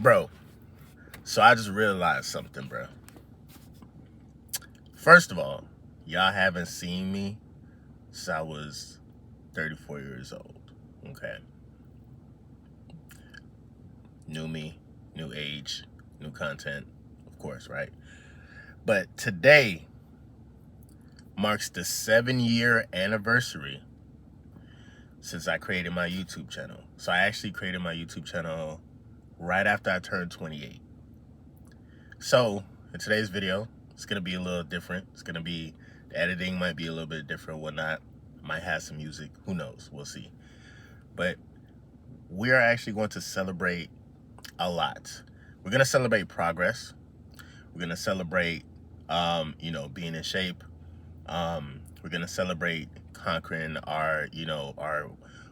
Bro, so I just realized something, bro. First of all, y'all haven't seen me since I was 34 years old. Okay. New me, new age, new content, of course, right? But today marks the 7-year anniversary since I created my YouTube channel. So I actually created my YouTube channel right after I turned 28. So in today's video, it's gonna be a little different. It's gonna be, the editing might be a little bit different, whatnot. Might have some music, who knows, we'll see. But we are actually going to celebrate a lot. We're gonna celebrate progress. We're gonna celebrate, being in shape. We're gonna celebrate conquering our,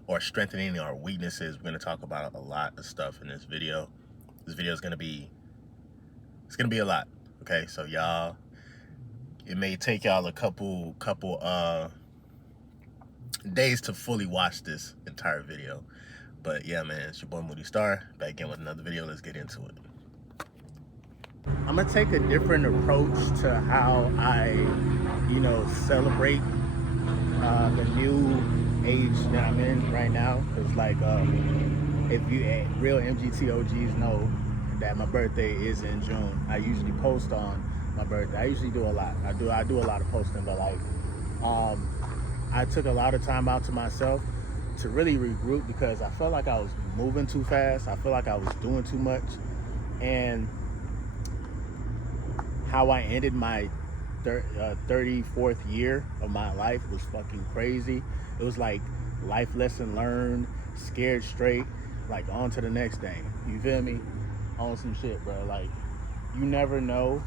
or strengthening our weaknesses. We're gonna talk about a lot of stuff in this video. This video is gonna be, it's gonna be a lot. Okay, so y'all, it may take y'all a couple days to fully watch this entire video. But yeah, man, it's your boy Moody Starr, back again with another video. Let's get into it. I'm gonna take a different approach to how I, celebrate the new age that I'm in right now. Cause like, if you real MGT OGs know that my birthday is in June. I usually post on my birthday. I usually do a lot. I do a lot of posting, but like, I took a lot of time out to myself to really regroup because I felt like I was moving too fast. I feel like I was doing too much, and how I ended my 34th year of my life was fucking crazy. It was like life lesson learned, scared straight, like on to the next thing. You feel me? On some shit, bro. Like, you never know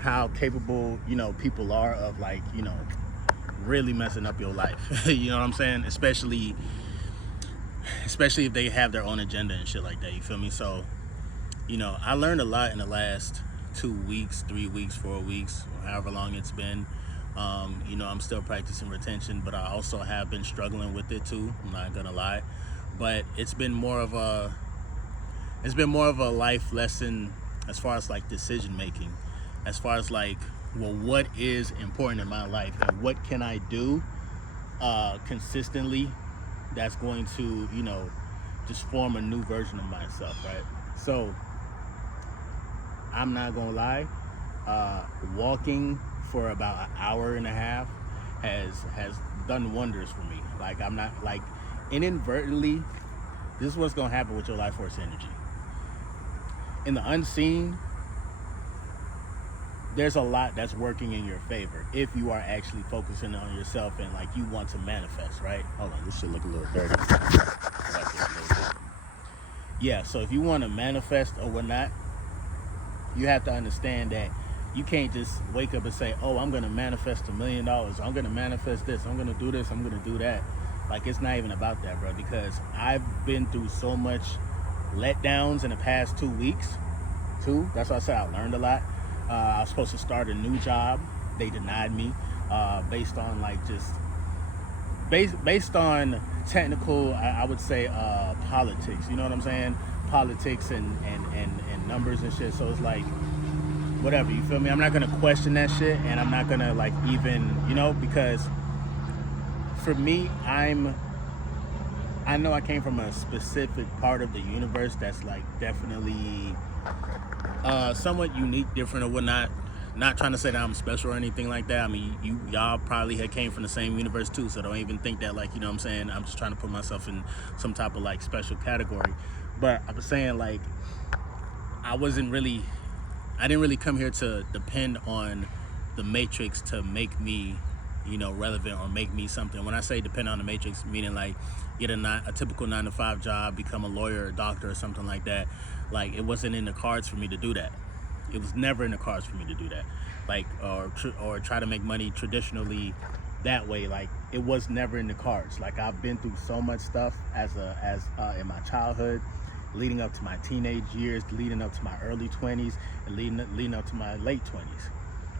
how capable, people are of, like, really messing up your life. You know what I'm saying? Especially if they have their own agenda and shit like that. You feel me? So, I learned a lot in the last 2 weeks, 3 weeks, 4 weeks, however long it's been. I'm still practicing retention, but I also have been struggling with it too. I'm not gonna lie, but it's been more of a life lesson as far as like decision making, as far as like, well, what is important in my life and what can I do consistently that's going to, just form a new version of myself, right? So I'm not gonna lie, walking for about an hour and a half has done wonders for me. Like, I'm not, like, inadvertently, this is what's gonna happen with your life force energy. In the unseen, there's a lot that's working in your favor if you are actually focusing on yourself and like you want to manifest, right? Hold on, this should look a little dirty. I like this a little bit. Yeah, so if you want to manifest or whatnot, you have to understand that you can't just wake up and say, oh, I'm going to manifest $1 million. I'm going to manifest this. I'm going to do this. I'm going to do that. Like, it's not even about that, bro, because I've been through so much letdowns in the past 2 weeks, too. That's why I said I learned a lot. I was supposed to start a new job. They denied me based on, like, just based on technical, I would say, politics. You know what I'm saying? Politics and numbers and shit. So it's like, whatever, you feel me? I'm not gonna question that shit, and I'm not gonna like even, because for me, I know I came from a specific part of the universe that's like definitely somewhat unique, different or whatnot. Not trying to say that I'm special or anything like that. I mean, y'all probably had came from the same universe too, so don't even think that, like, you know what I'm saying? I'm just trying to put myself in some type of like special category. But I was saying, like, I didn't really come here to depend on the matrix to make me, relevant or make me something. When I say depend on the matrix, meaning like get a typical 9-to-5 job, become a lawyer or a doctor or something like that. Like, it wasn't in the cards for me to do that. It was never in the cards for me to do that. Like, or try to make money traditionally that way. Like, it was never in the cards. Like, I've been through so much stuff in my childhood, leading up to my teenage years, leading up to my early 20s, and leading up to my late 20s.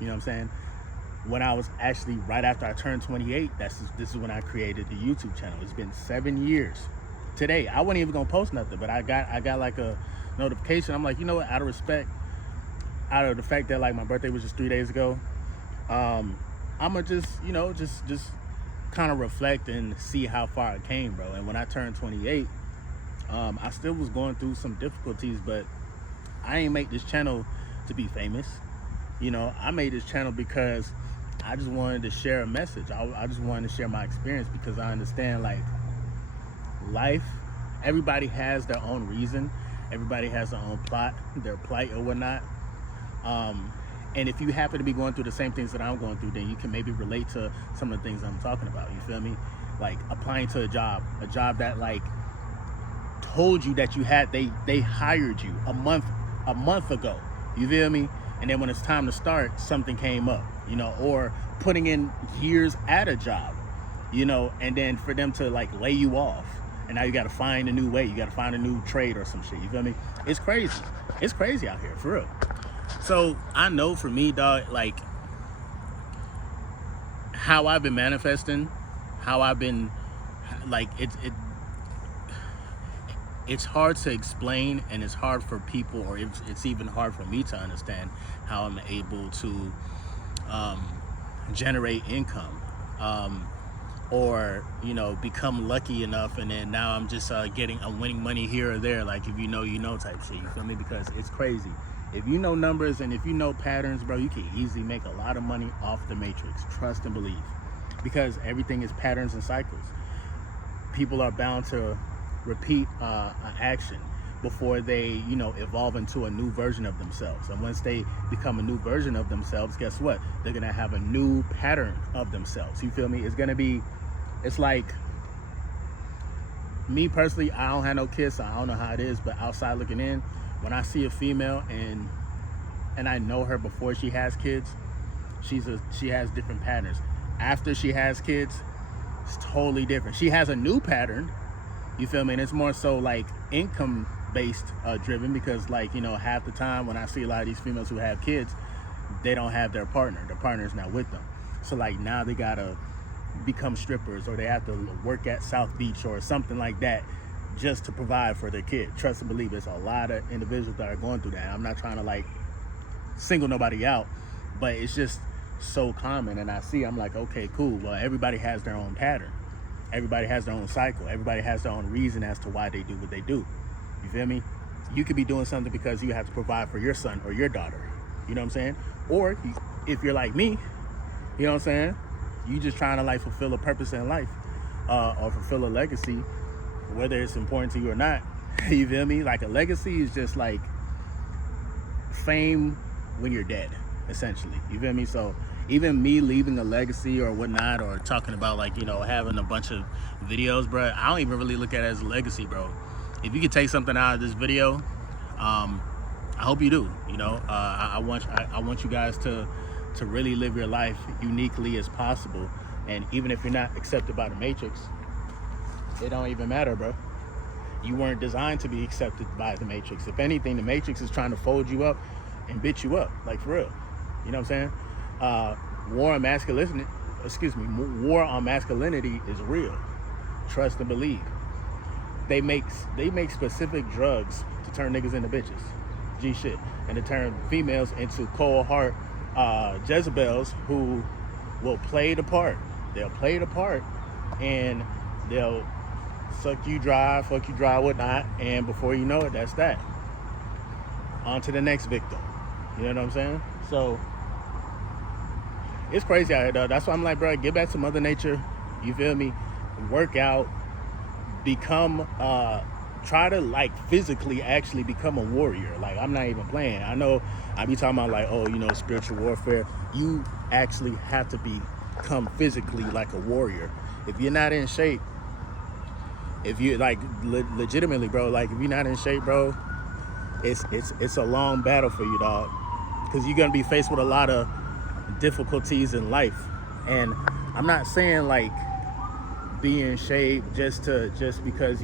You know what I'm saying? When I was actually, right after I turned 28, this is when I created the YouTube channel. It's been 7 years. today. I wasn't even gonna post nothing, but I got like a notification. I'm like, you know what? Out of respect, out of the fact that like my birthday was just 3 days ago, I'ma just just kind of reflect and see how far I came, bro. And when I turned 28, I still was going through some difficulties, but I ain't make this channel to be famous. I made this channel because I just wanted to share a message. I just wanted to share my experience, because I understand like life, everybody has their own reason, everybody has their own plot, their plight or whatnot. And if you happen to be going through the same things that I'm going through, then you can maybe relate to some of the things I'm talking about. You feel me? Like applying to a job that like told you that you had, they hired you a month ago. You feel me? And then when it's time to start, something came up, or putting in years at a job, and then for them to like lay you off. And now you got to find a new way. You got to find a new trade or some shit. You feel me? It's crazy. It's crazy out here, for real. So I know for me, dog, like how I've been manifesting, how I've been like, it's hard to explain, and it's hard for people, or it's even hard for me to understand how I'm able to generate income, or become lucky enough, and then now I'm just I'm winning money here or there, like if you know type shit. You feel me? Because it's crazy. If you know numbers and if you know patterns, bro, you can easily make a lot of money off the matrix. Trust and believe, because everything is patterns and cycles. People are bound to repeat an action before they evolve into a new version of themselves. And once they become a new version of themselves, guess what? They're gonna have a new pattern of themselves. You feel me? It's like me personally, I don't have no kids, so I don't know how it is, but outside looking in, when I see a female and I know her before she has kids, she has different patterns. After she has kids, it's totally different. She has a new pattern. You feel me? And it's more so like income based driven, because like half the time when I see a lot of these females who have kids, they don't have their partner's not with them. So like now they gotta become strippers, or they have to work at South Beach or something like that just to provide for their kid. Trust and believe, there's a lot of individuals that are going through that. I'm not trying to like single nobody out, but it's just so common. And I'm like, okay, cool. Well, everybody has their own pattern. Everybody has their own cycle. Everybody has their own reason as to why they do what they do. You feel me? You could be doing something because you have to provide for your son or your daughter. You know what I'm saying? Or if you're like me, you know what I'm saying? You just trying to like fulfill a purpose in life, or fulfill a legacy, whether it's important to you or not. You feel me? Like a legacy is just like fame when you're dead, essentially. You feel me? So even me leaving a legacy or whatnot, or talking about like having a bunch of videos, bro, I don't even really look at it as a legacy, bro. If you could take something out of this video, I hope you do. I want you guys to really live your life uniquely as possible. And even if you're not accepted by the matrix, it don't even matter, bro. You weren't designed to be accepted by the matrix. If anything, the matrix is trying to fold you up and bitch you up, like for real. You know what I'm saying? War on masculinity is real. Trust and believe. They make specific drugs to turn niggas into bitches. G shit. And to turn females into cold heart Jezebels who will play the part. They'll play the part and they'll suck you dry, fuck you dry, whatnot, and before you know it, that's that. On to the next victim. You know what I'm saying? So it's crazy out here, though. That's why I'm like, bro, get back to Mother Nature. You feel me? Work out, become, try to like physically actually become a warrior. Like, I'm not even playing. I know I be talking about like, oh, spiritual warfare. You actually have to become physically like a warrior. If you're not in shape, if you like legitimately, bro, like if you're not in shape, bro, it's a long battle for you, dog, because you're gonna be faced with a lot of difficulties in life. And I'm not saying like be in shape just because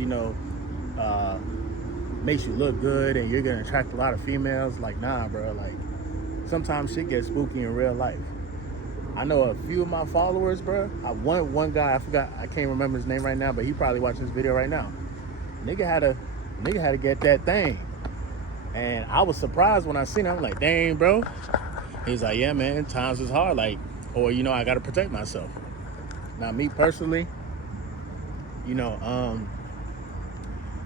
makes you look good and you're gonna attract a lot of females. Like, nah, bro. Like, sometimes shit gets spooky in real life. I know a few of my followers, bro. One guy, I can't remember his name right now, but he probably watching this video right now. nigga had to get that thing. And I was surprised when I seen it. I'm like, dang, bro. He's like, yeah, man, times is hard. Like, or, I got to protect myself. Now, me personally, I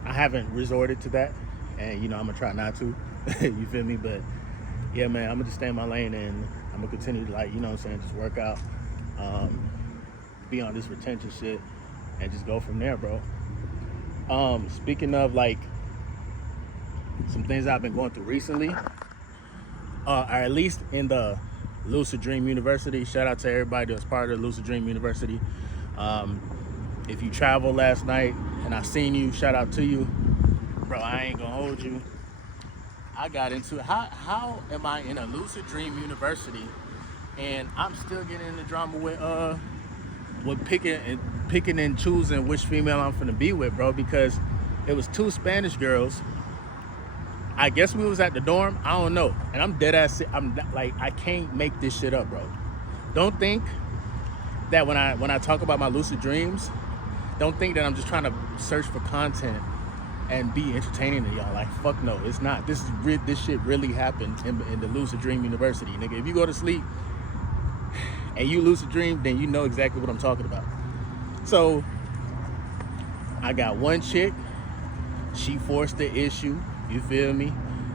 haven't resorted to that. And, I'm going to try not to. You feel me? But, yeah, man, I'm going to just stay in my lane. And I'm going to continue to, just work out. Be on this retention shit. And just go from there, bro. Speaking of, some things I've been going through recently, or at least in the Lucid Dream University. Shout out to everybody that's part of the Lucid Dream University. If you traveled last night and I seen you, shout out to you. Bro, I ain't gonna hold you. I got into it. How am I in a Lucid Dream University and I'm still getting into drama with picking and choosing which female I'm finna be with, bro? Because it was 2 Spanish girls. I guess we was at the dorm. I don't know. And I'm dead ass. I can't make this shit up, bro. Don't think that when I talk about my lucid dreams, don't think that I'm just trying to search for content and be entertaining to y'all. Like, fuck no, it's not. This shit really happened in the Lucid Dream University, nigga. If you go to sleep and you lucid dream, then you know exactly what I'm talking about. So I got one chick. She forced the issue. You feel me?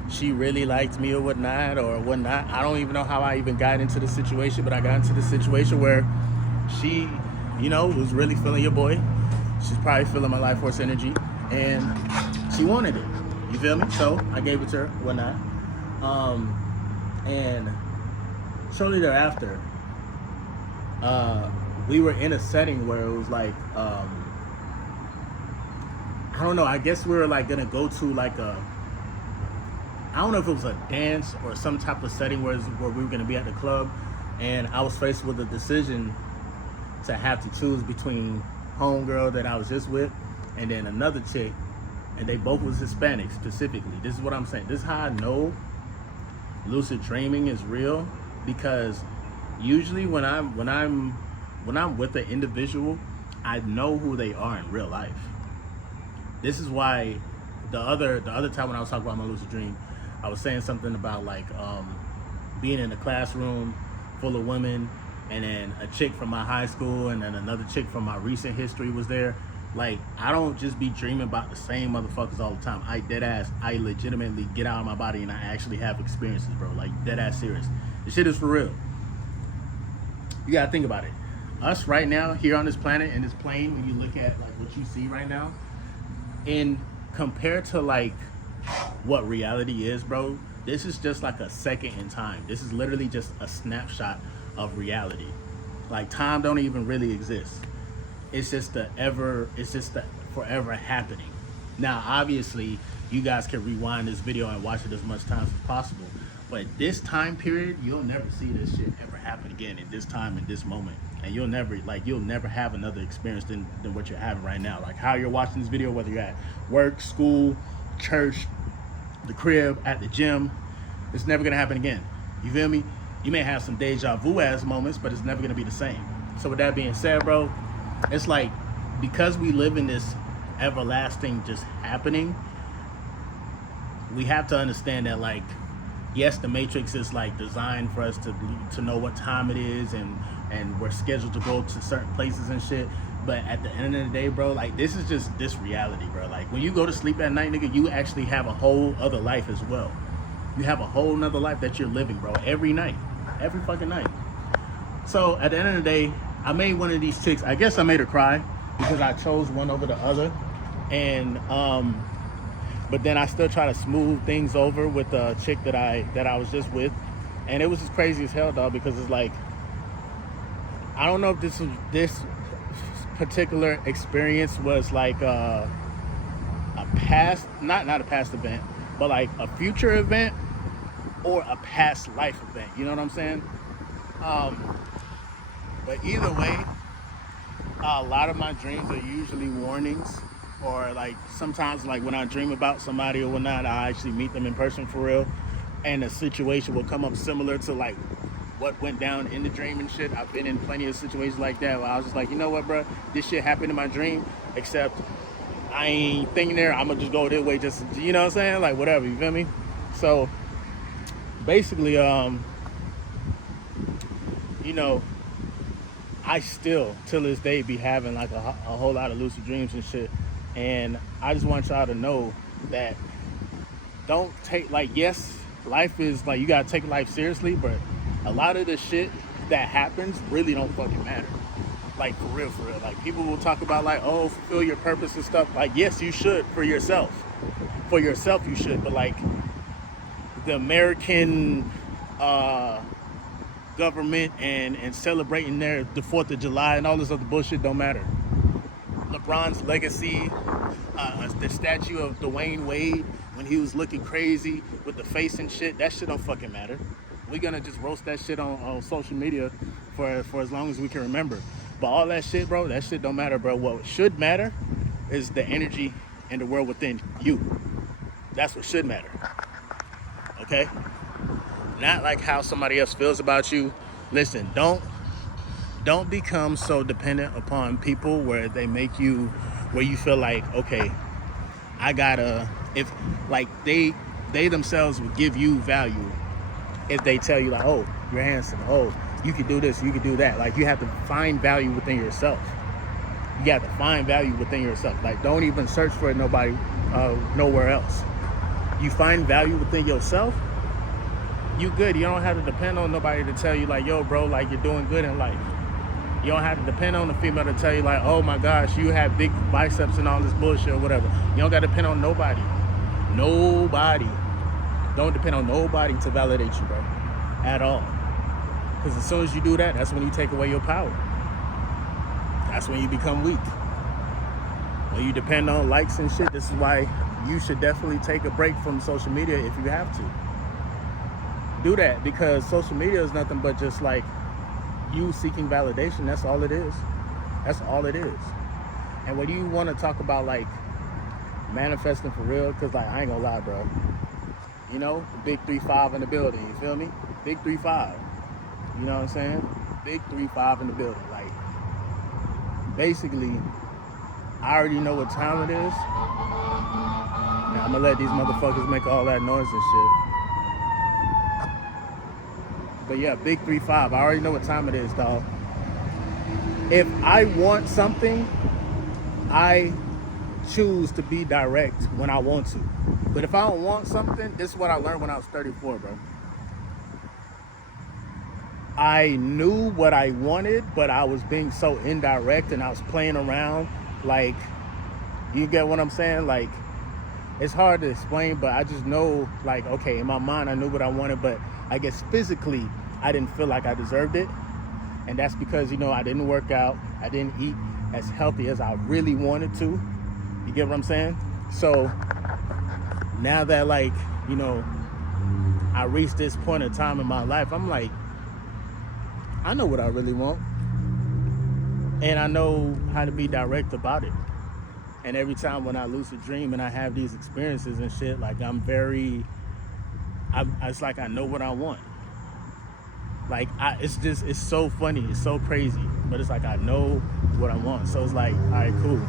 She really liked me or whatnot. I don't even know how I even got into the situation, but I got into the situation where she, was really feeling your boy. She's probably feeling my life force energy, and she wanted it. You feel me? So I gave it to her, whatnot. And shortly thereafter, we were in a setting where it was like, I don't know, I guess we were gonna go to I don't know if it was a dance or some type of setting where we were gonna be at the club, and I was faced with a decision to have to choose between homegirl that I was just with and then another chick, and they both was Hispanic specifically. This is what I'm saying. This is how I know lucid dreaming is real, because usually when I'm with an individual, I know who they are in real life. This is why the other time when I was talking about my lucid dream, I was saying something about being in a classroom full of women, and then a chick from my high school and then another chick from my recent history was there. Like, I don't just be dreaming about the same motherfuckers all the time. I legitimately get out of my body and I actually have experiences, bro. Like, dead ass serious. This shit is for real. You gotta think about it. Us right now here on this planet, in this plane, when you look at what you see right now, and compared to what reality is, bro, this is just a second in time. This is literally just a snapshot of reality. Time don't even really exist. It's just the forever happening. Now, obviously, you guys can rewind this video and watch it as much times as possible. But this time period, you'll never see this shit ever happen again in this time, in this moment. And you'll never have another experience than what you're having right now. How you're watching this video, whether you're at work, school, church, the crib, at the gym, it's never gonna happen again. You feel me? You may have some deja vu ass moments, but it's never gonna be the same. So with that being said, bro, it's because we live in this everlasting just happening, we have to understand that yes, the Matrix is designed for us to know what time it is, and we're scheduled to go to certain places and shit. But at the end of the day, bro, this is just this reality, bro. When you go to sleep at night, nigga, you actually have a whole other life as well. You have a whole nother life that you're living, bro, every night, every fucking night. So at the end of the day, I made one of these chicks, I guess I made her cry because I chose one over the other. And but then I still try to smooth things over with the chick that I was just with. And it was just crazy as hell, dog, because it's I don't know if this particular experience was a past, not a past event, but a future event or a past life event. You know what I'm saying? But either way, a lot of my dreams are usually warnings, or sometimes when I dream about somebody or whatnot, I actually meet them in person for real, and a situation will come up similar to what went down in the dream and shit. I've been in plenty of situations like that where I was just you know what, bro, this shit happened in my dream, except I ain't thinking there. I'm gonna just go this way, just, you know what I'm saying? Like, whatever, you feel me? So basically, you know, I still, till this day, be having like a whole lot of lucid dreams and shit. And I just want y'all to know that don't take, like, yes, life is like, you gotta take life seriously, but a lot of the shit that happens really don't fucking matter. Like, for real. Like, people will talk about, like, oh, fulfill your purpose and stuff. Like, yes, you should for yourself. For yourself, you should. But, like, the American government and celebrating the 4th of July and all this other bullshit don't matter. LeBron's legacy, the statue of Dwayne Wade when he was looking crazy with the face and shit, that shit don't fucking matter. We're gonna just roast that shit on social media for as long as we can remember. But all that shit, bro, that shit don't matter, bro. What should matter is the energy in the world within you. That's what should matter. Okay? Not like how somebody else feels about you. Listen, don't become so dependent upon people where they make you, where you feel like, okay, I gotta, if, like, they themselves would give you value if they tell you, like, oh, you're handsome, oh, you can do this, you can do that. Like, you have to find value within yourself. You have to find value within yourself. Like, don't even search for it nowhere else. You find value within yourself, you good. You don't have to depend on nobody to tell you, like, yo, bro, like, you're doing good in life. You don't have to depend on a female to tell you, like, oh my gosh, you have big biceps and all this bullshit or whatever. You don't got to depend on nobody. Don't depend on nobody to validate you, bro, at all. Because as soon as you do that, that's when you take away your power. That's when you become weak. When you depend on likes and shit, this is why you should definitely take a break from social media if you have to. Do that, because social media is nothing but just like you seeking validation. That's all it is. That's all it is. And when you want to talk about like manifesting for real, because like I ain't gonna lie, bro, you know, big 3-5 in the building, you feel me? Big 3-5, you know what I'm saying? Big 3-5 in the building. Like, basically, I already know what time it is. Now I'm gonna let these motherfuckers make all that noise and shit. But yeah, big 3-5. I already know what time it is, dog. If I want something, I choose to be direct when I want to. But if I don't want something, this is what I learned when I was 34, bro. I knew what I wanted, but I was being so indirect and I was playing around. Like, you get what I'm saying? Like, it's hard to explain, but I just know, like, okay, in my mind, I knew what I wanted, but I guess physically, I didn't feel like I deserved it. And that's because, you know, I didn't work out. I didn't eat as healthy as I really wanted to. You get what I'm saying? So now that, like, you know, I reached this point in time in my life, I'm like, I know what I really want. And I know how to be direct about it. And every time when I lucid dream and I have these experiences and shit, like, it's like I know what I want. Like, it's so funny, it's so crazy, but it's like I know what I want. So it's like, all right, cool.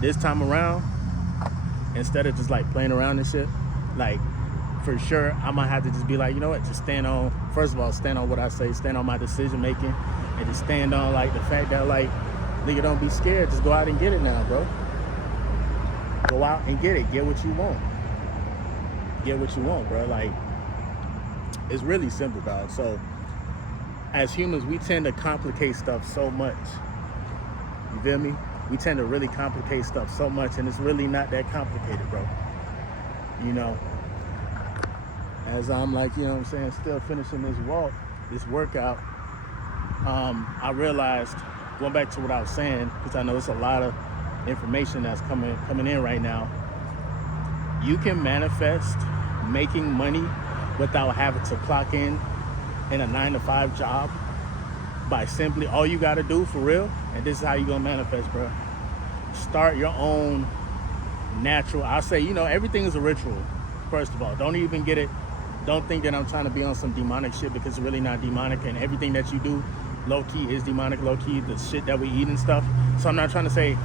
This time around, instead of just like playing around and shit, like, for sure, I'm gonna have to just be like, you know what, just stand on what I say, stand on my decision making, and just stand on like the fact that, like, nigga, don't be scared, just go out and get it now, bro. Go out and get it, get what you want. Get what you want, bro. Like, it's really simple, dog. So as humans, we tend to complicate stuff so much. You feel me? We tend to really complicate stuff so much, and it's really not that complicated, bro. You know, as I'm like, you know what I'm saying, still finishing this workout, I realized, going back to what I was saying, because I know it's a lot of information that's coming in right now, you can manifest making money without having to clock in a 9-to-5 job by simply, all you got to do for real, and this is how you gonna manifest, bro. Start your own natural, I say, you know, everything is a ritual. First of all, don't even get it, don't think that I'm trying to be on some demonic shit, because it's really not demonic, and everything that you do low-key is demonic, low-key, the shit that we eat and stuff. So I'm not trying to say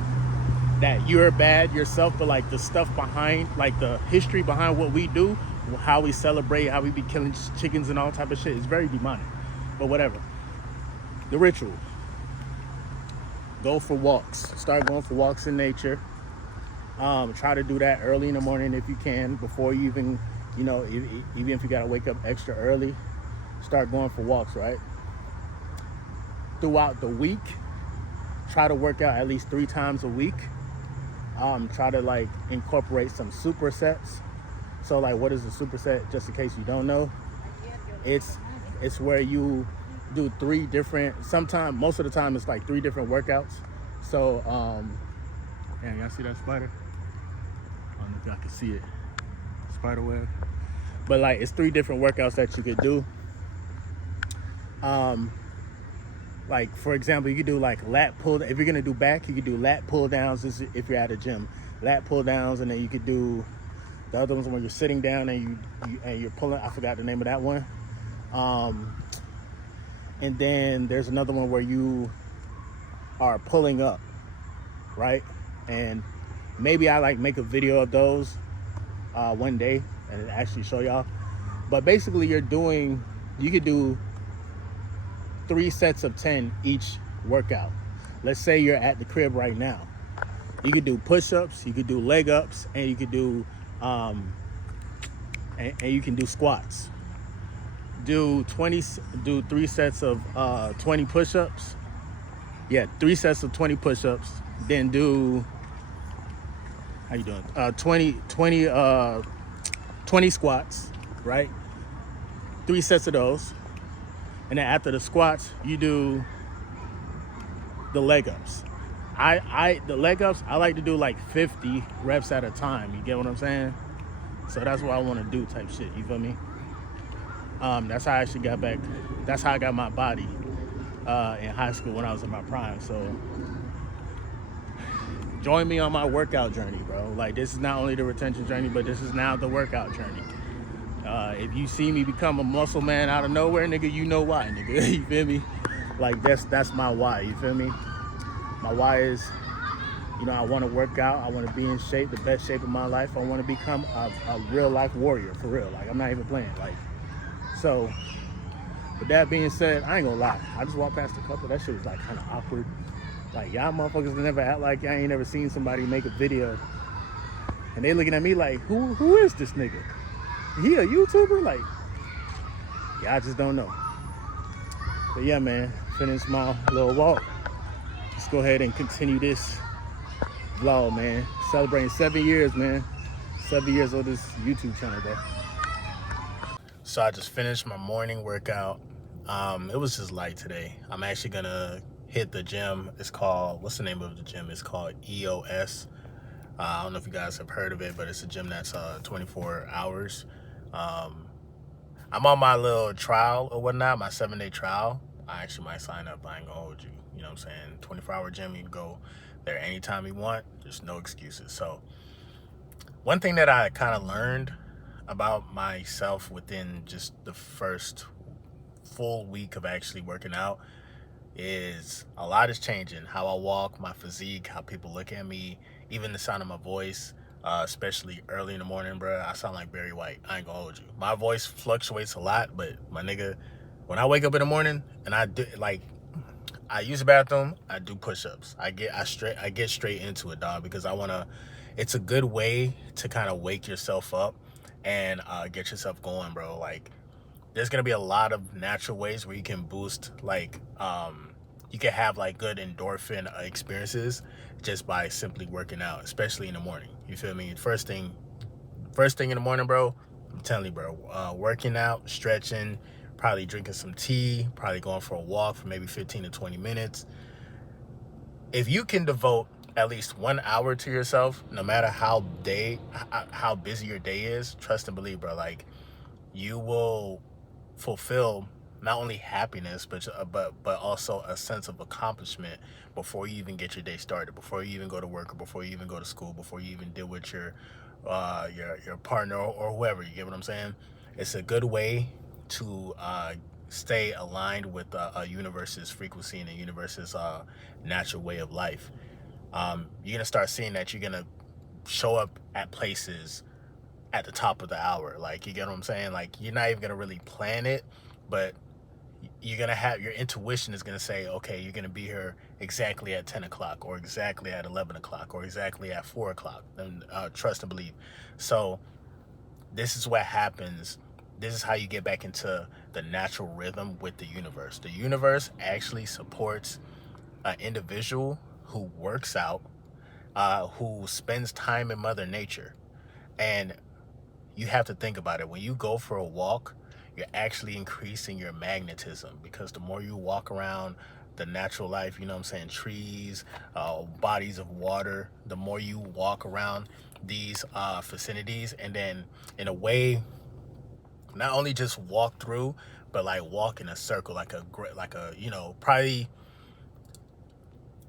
that you're bad yourself, but like the stuff behind, like the history behind what we do, how we celebrate, how we be killing chickens and all type of shit is very demonic. But whatever. The ritual. Go for walks. Start going for walks in nature. Try to do that early in the morning if you can, before you even, even if you gotta wake up extra early, start going for walks, right? Throughout the week, try to work out at least 3 times a week. Try to like incorporate some supersets. So like, what is a superset? Just in case you don't know, it's where you do 3 different. Sometimes, most of the time, it's like 3 different workouts. So, and y'all see that spider? I don't know if y'all can see it. Spider web. But like, it's 3 different workouts that you could do. Like for example, you could do like lat pull. If you're gonna do back, you could do lat pull downs. If you're at a gym, lat pull downs, and then you could do the other ones when you're sitting down and you're pulling. I forgot the name of that one. And then there's another one where you are pulling up, right? And maybe I like make a video of those one day and actually show y'all. But basically, you could do 3 sets of 10 each workout. Let's say you're at the crib right now. You could do push-ups, you could do leg ups, and you could do and you can do squats. Do 3 sets of 20 push-ups. Yeah, 3 sets of 20 push-ups. Then do, how you doing? 20 squats, right? 3 sets of those. And then after the squats, you do the leg ups. The leg ups, I like to do like 50 reps at a time. You get what I'm saying? So that's what I want to do type shit. You feel me? That's how I actually got back. That's how I got my body in high school when I was in my prime. So join me on my workout journey, bro. Like, this is not only the retention journey, but this is now the workout journey. If you see me become a muscle man out of nowhere, nigga, you know why, nigga. You feel me? Like, that's my why. You feel me? My why is, I want to work out. I want to be in shape, the best shape of my life. I want to become a real life warrior, for real. Like, I'm not even playing. Like, so with that being said, I ain't gonna lie. I just walked past a couple. That shit was like kind of awkward. Like, y'all motherfuckers never act like y'all ain't never seen somebody make a video, and they looking at me like, who is this nigga? He a YouTuber? Like, yeah, I just don't know. But yeah, man, finished my little walk. Let's go ahead and continue this vlog, man. Celebrating 7 years, man. 7 years of this YouTube channel, bro. So I just finished my morning workout. It was just light today. I'm actually gonna hit the gym. It's called, what's the name of the gym? It's called EOS. I don't know if you guys have heard of it, but it's a gym that's 24 hours. I'm on my little trial or whatnot, my 7-day trial. I actually might sign up. I ain't gonna hold you. You know what I'm saying? 24-hour gym, you can go there anytime you want. There's no excuses. So one thing that I kind of learned about myself within just the first full week of actually working out is a lot is changing. How I walk, my physique, how people look at me, even the sound of my voice, especially early in the morning, bro. I sound like Barry White. I ain't gonna hold you. My voice fluctuates a lot, but my nigga, when I wake up in the morning and I use the bathroom, I do push-ups. I get straight into it, dog, because it's a good way to kind of wake yourself up and get yourself going, bro. Like, there's gonna be a lot of natural ways where you can boost, like, you can have like good endorphin experiences just by simply working out, especially in the morning. You feel me? First thing in the morning, bro, I'm telling you, bro, working out, stretching, probably drinking some tea, probably going for a walk for maybe 15 to 20 minutes. If you can devote at least 1 hour to yourself, no matter how busy your day is, trust and believe, bro, like, you will fulfill not only happiness, but also a sense of accomplishment before you even get your day started, before you even go to work, or before you even go to school, before you even deal with your partner or whoever. You get what I'm saying? It's a good way to stay aligned with a universe's frequency and a universe's natural way of life. you're gonna start seeing that you're gonna show up at places at the top of the hour. Like, you get what I'm saying? Like, you're not even gonna really plan it, but you're gonna have, your intuition is gonna say, okay, you're gonna be here exactly at 10 o'clock, or exactly at 11 o'clock, or exactly at 4 o'clock. And trust and believe. So this is what happens. This is how you get back into the natural rhythm with the universe. The universe actually supports an individual who works out, who spends time in Mother Nature. And you have to think about it. When you go for a walk, you're actually increasing your magnetism, because the more you walk around the natural life, you know what I'm saying, trees, bodies of water, the more you walk around these vicinities, and then in a way, not only just walk through, but like walk in a circle, like a, you know, probably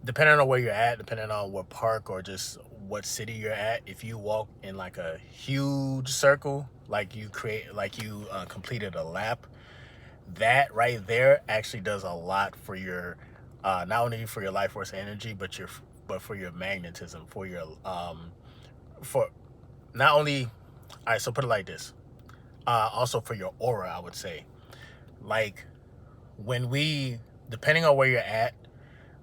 depending on where you're at, depending on what park or just what city you're at, if you walk in like a huge circle, like you completed a lap, that right there actually does a lot for your, not only for your life force energy, but for your magnetism, for your, for not only, all right, so put it like this, also for your aura, I would say. Like, when depending on where you're at,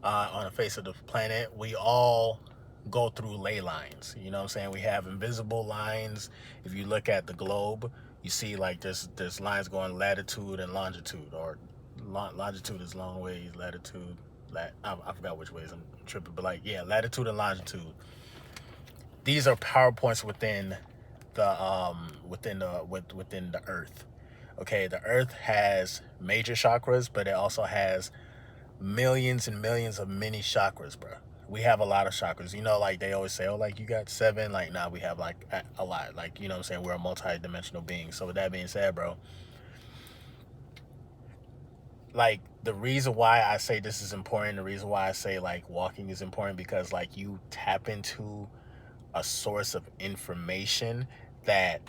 on the face of the planet, we all go through ley lines. You know what I'm saying? We have invisible lines. If you look at the globe, you see like there's lines going latitude and longitude, or longitude is long ways, latitude, I forgot which ways, I'm tripping, but like, yeah, latitude and longitude. These are power points within within the earth. Okay, the earth has major chakras, but it also has millions and millions of mini chakras, bro. We have a lot of chakras. You know, like they always say, oh, like you got 7. Like, nah, we have like a lot. Like, you know what I'm saying? We're a multi-dimensional being. So with that being said, bro, like the reason why I say this is important, the reason why I say like walking is important, because like you tap into a source of information that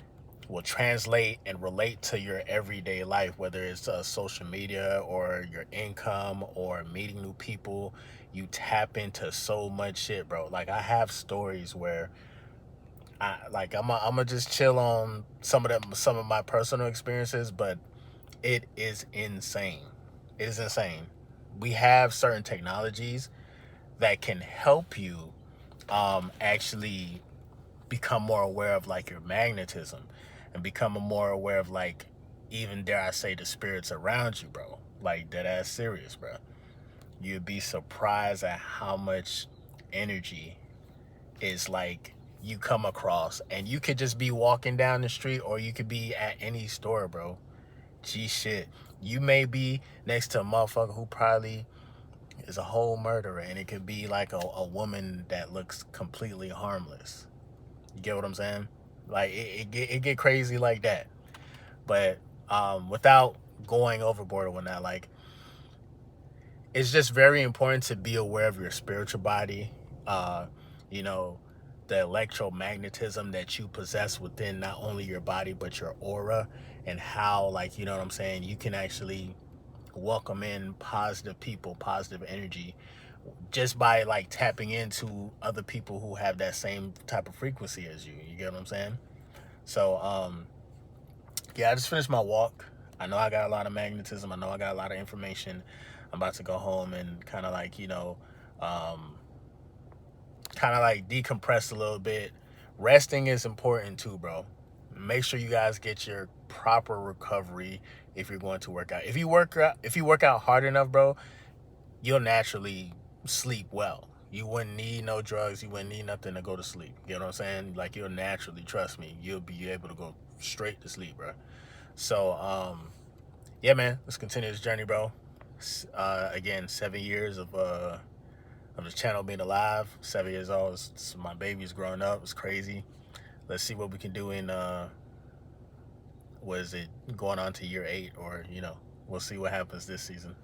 will translate and relate to your everyday life, whether it's social media or your income or meeting new people. You tap into so much shit, bro. Like, I have stories where I'm just chill on some of my personal experiences, but it is insane. It is insane. We have certain technologies that can help you actually become more aware of like your magnetism, and become more aware of like, even dare I say, the spirits around you, bro. Like, dead ass serious, bro. You'd be surprised at how much energy is like you come across, and you could just be walking down the street, or you could be at any store, bro. Gee, shit, you may be next to a motherfucker who probably is a whole murderer, and it could be like a woman that looks completely harmless. You get what I'm saying? Like, it get crazy like that. But without going overboard or whatnot, like, it's just very important to be aware of your spiritual body. You know, the electromagnetism that you possess within not only your body but your aura, and how, like, you know what I'm saying, you can actually welcome in positive people, positive energy, just by like tapping into other people who have that same type of frequency as you. You get what I'm saying? So yeah, I just finished my walk. I know I got a lot of magnetism. I know I got a lot of information. I'm about to go home and kind of like, you know, kind of like decompress a little bit. Resting is important too, bro. Make sure you guys get your proper recovery if you're going to work out. If you work out hard enough, bro, you'll naturally sleep well. You wouldn't need no drugs. You wouldn't need nothing to go to sleep. You know what I'm saying? Like, you'll naturally, trust me, you'll be able to go straight to sleep, bro. So, yeah, man, let's continue this journey, bro. Again, 7 years of this channel being alive. 7 years old. My baby's growing up. It's crazy. Let's see what we can do in, what is it, going on to year 8, or, you know, we'll see what happens this season.